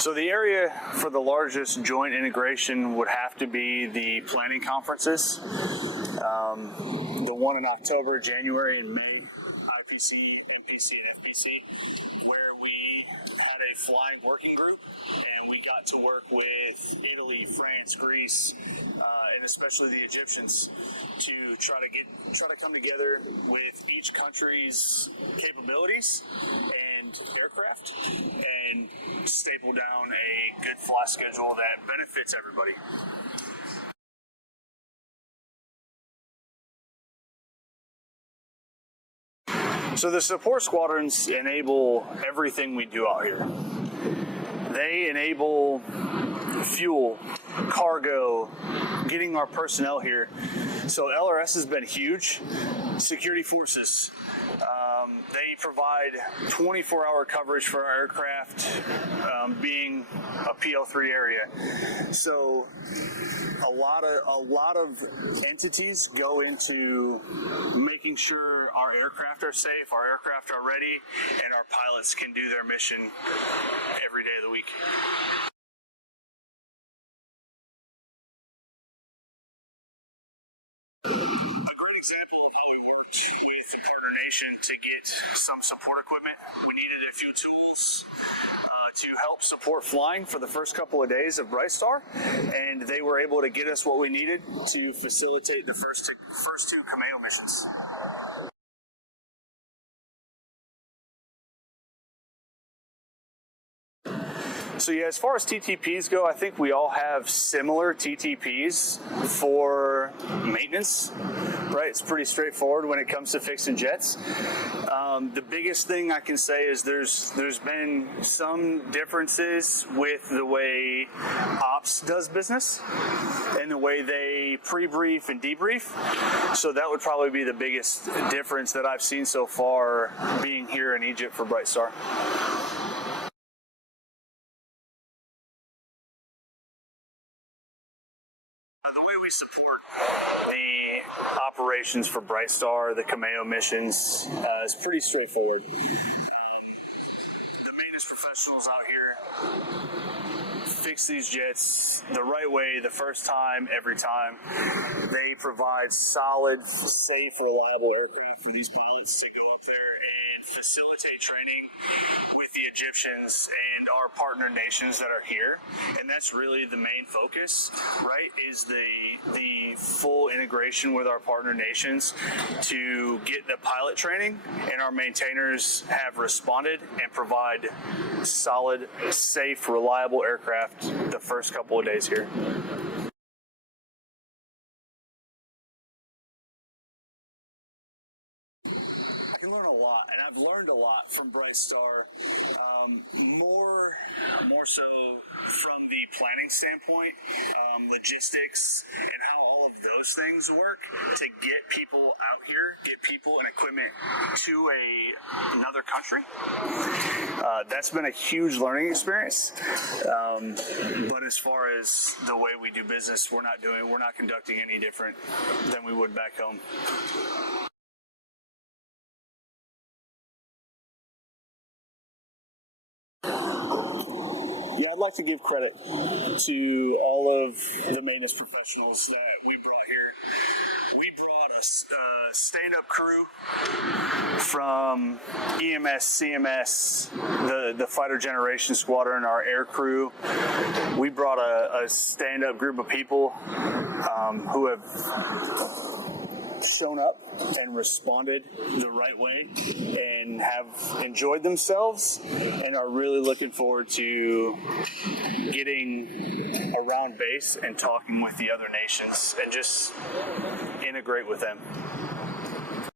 So the area for the largest joint integration would have to be the planning conferences. The one in October, January, and May, IPC, MPC, and FPC, where we had a flying working group, and we got to work with Italy, France, Greece, and especially the Egyptians to try to come together with each country's capabilities and aircraft and staple down a good fly schedule that benefits everybody. So the support squadrons enable everything we do out here. They enable fuel, cargo, getting our personnel here. So LRS has been huge. Security forces. They provide 24-hour coverage for our aircraft, being a PL3 area. So a lot of entities go into making sure our aircraft are safe, our aircraft are ready, and our pilots can do their mission every day of the week. A great example, you use the coordination to get some support equipment. We needed a few tools to help support flying for the first couple of days of Bright Star, and they were able to get us what we needed to facilitate the first two Cameo missions. So yeah, as far as TTPs go, I think we all have similar TTPs for maintenance, right? It's pretty straightforward when it comes to fixing jets. The biggest thing I can say is there's been some differences with the way ops does business and the way they pre-brief and debrief. So that would probably be the biggest difference that I've seen so far being here in Egypt for Bright Star. Support the operations for Bright Star, the Cameo missions, is pretty straightforward. The maintenance professionals out here fix these jets the right way, the first time, every time. They provide solid, safe, reliable aircraft for these pilots to go up there and facilitate training with the Egyptians and our partner nations that are here. And that's really the main focus, right, is the full integration with our partner nations to get the pilot training, and our maintainers have responded and provide solid, safe, reliable aircraft the first couple of days here. I've learned a lot from Bright Star, more so from the planning standpoint, logistics, and how all of those things work to get people out here, get people and equipment to another country. That's been a huge learning experience. But as far as the way we do business, we're not conducting any different than we would back home. Yeah, I'd like to give credit to all of the maintenance professionals that we brought here. We brought a stand-up crew from EMS, CMS, the fighter generation squadron, our air crew. We brought a stand-up group of people who have shown up and responded the right way and have enjoyed themselves and are really looking forward to getting around base and talking with the other nations and just integrate with them.